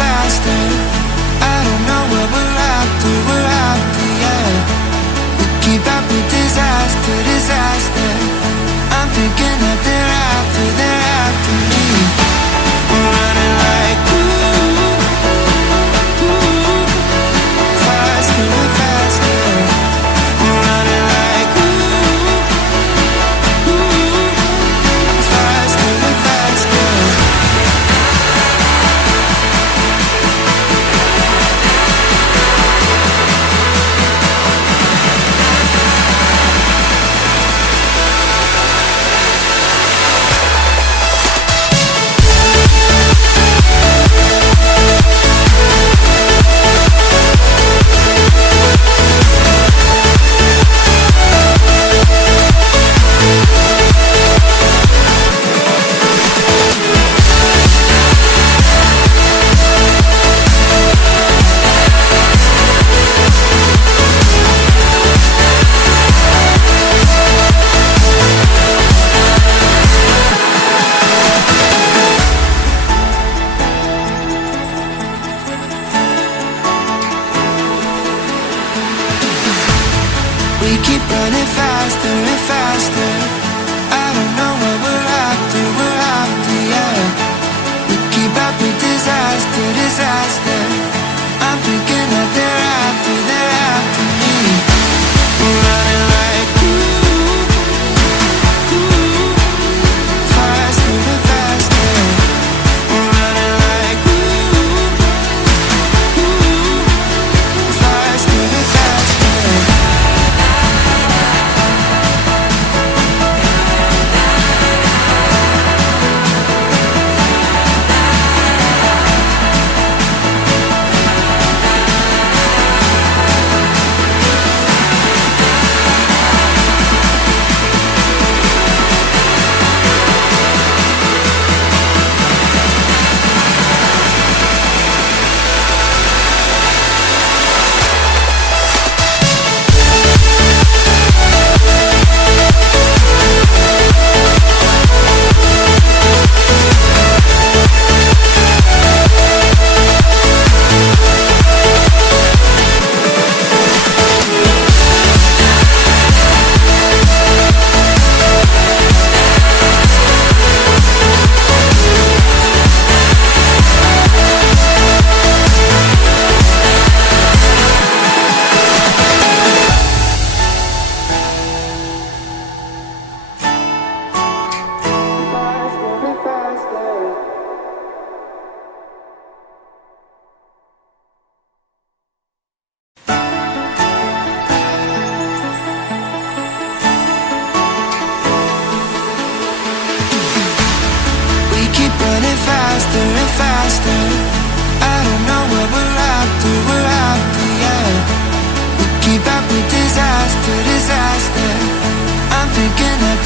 faster. I don't know where we're after, yeah. We keep up with disaster, disaster. I'm thinking that they're after me. We're running like faster and faster. We're running like faster and faster. We keep running faster and faster. I don't know where we're after, yeah. We keep up with disaster, disaster. I'm thinking that they're after me. We're running like faster and faster. We're running like faster and faster. Running faster and faster. I don't know where we're after, yeah. We keep up with disaster, disaster. I'm thinking that